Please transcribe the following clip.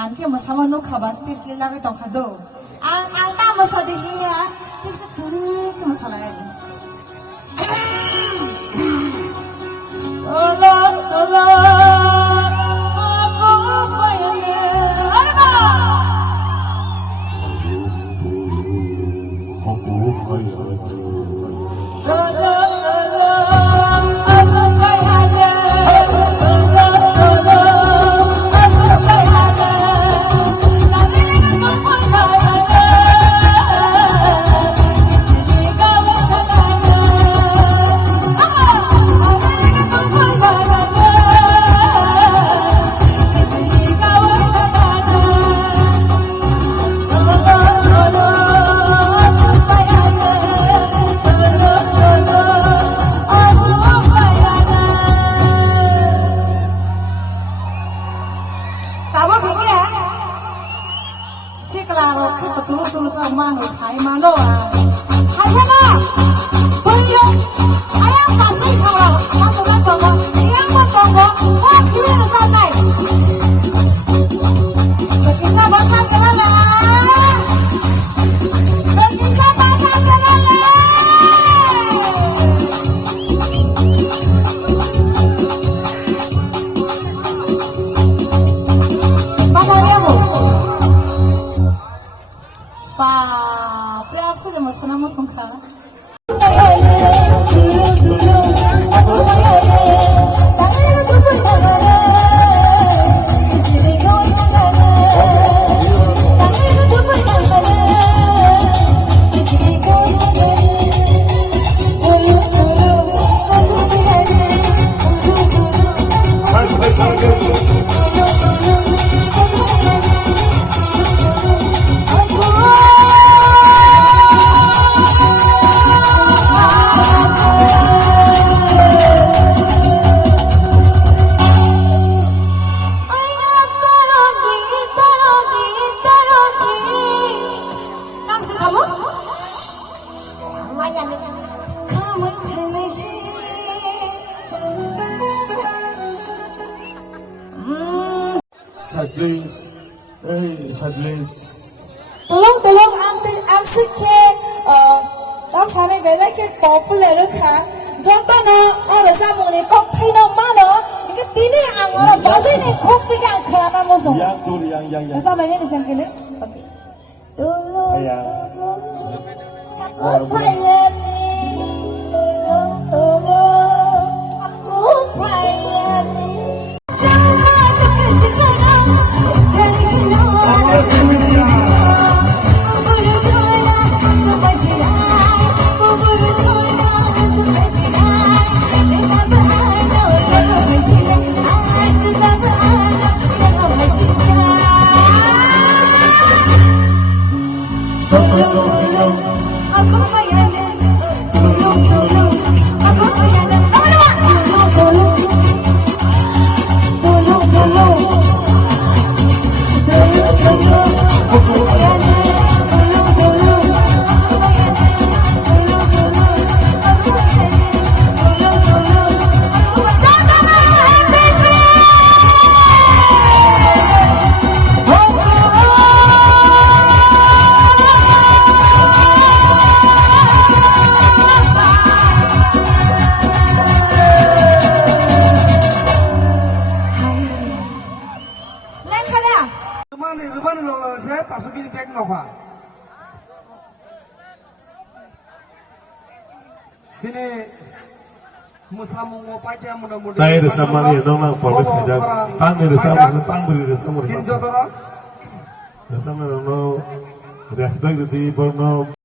Hanke masama no khabas tis lila ke tong khado. Ang ta masa dihiya. Kita turik masala ya. Tolong tolong aku fayye. Arba. Aku fayye. Tolong tolong aku fayye. Si klaro kita tulu-tulu sama manus hai manoa. Hai mana? Boyo. Ayam pasti sama. Masuk ke toko. Yang mau toko. Wah sini ada santai. Berkisah batang kelala. Berkisah batang kelala. Saya mesti nama sungka. Sadlis, sadlis. Tolong amsi ke tao sana bela ke popular ka. Jangan na orang sama ni kau kena mana? Ikat tini angora baca ni kok tiga kerana musuh. Yang tu yang. Masa mana ni jangan kene? Tolong. Aku payah ni. Tolong. Aku payah ni. Jangan kasih jangan. Jangan kasih. tulung aku hayane tulung aku hayane tulung aku hayane Rumah lo saya tak sebi pek ngapa. Sini musamu ngopaja mudah-mudahan. Tay rasa mani dong lang polres kerja. Tang ni beri rasa murah. Sinjo tora. Rasa mana no respect di porno.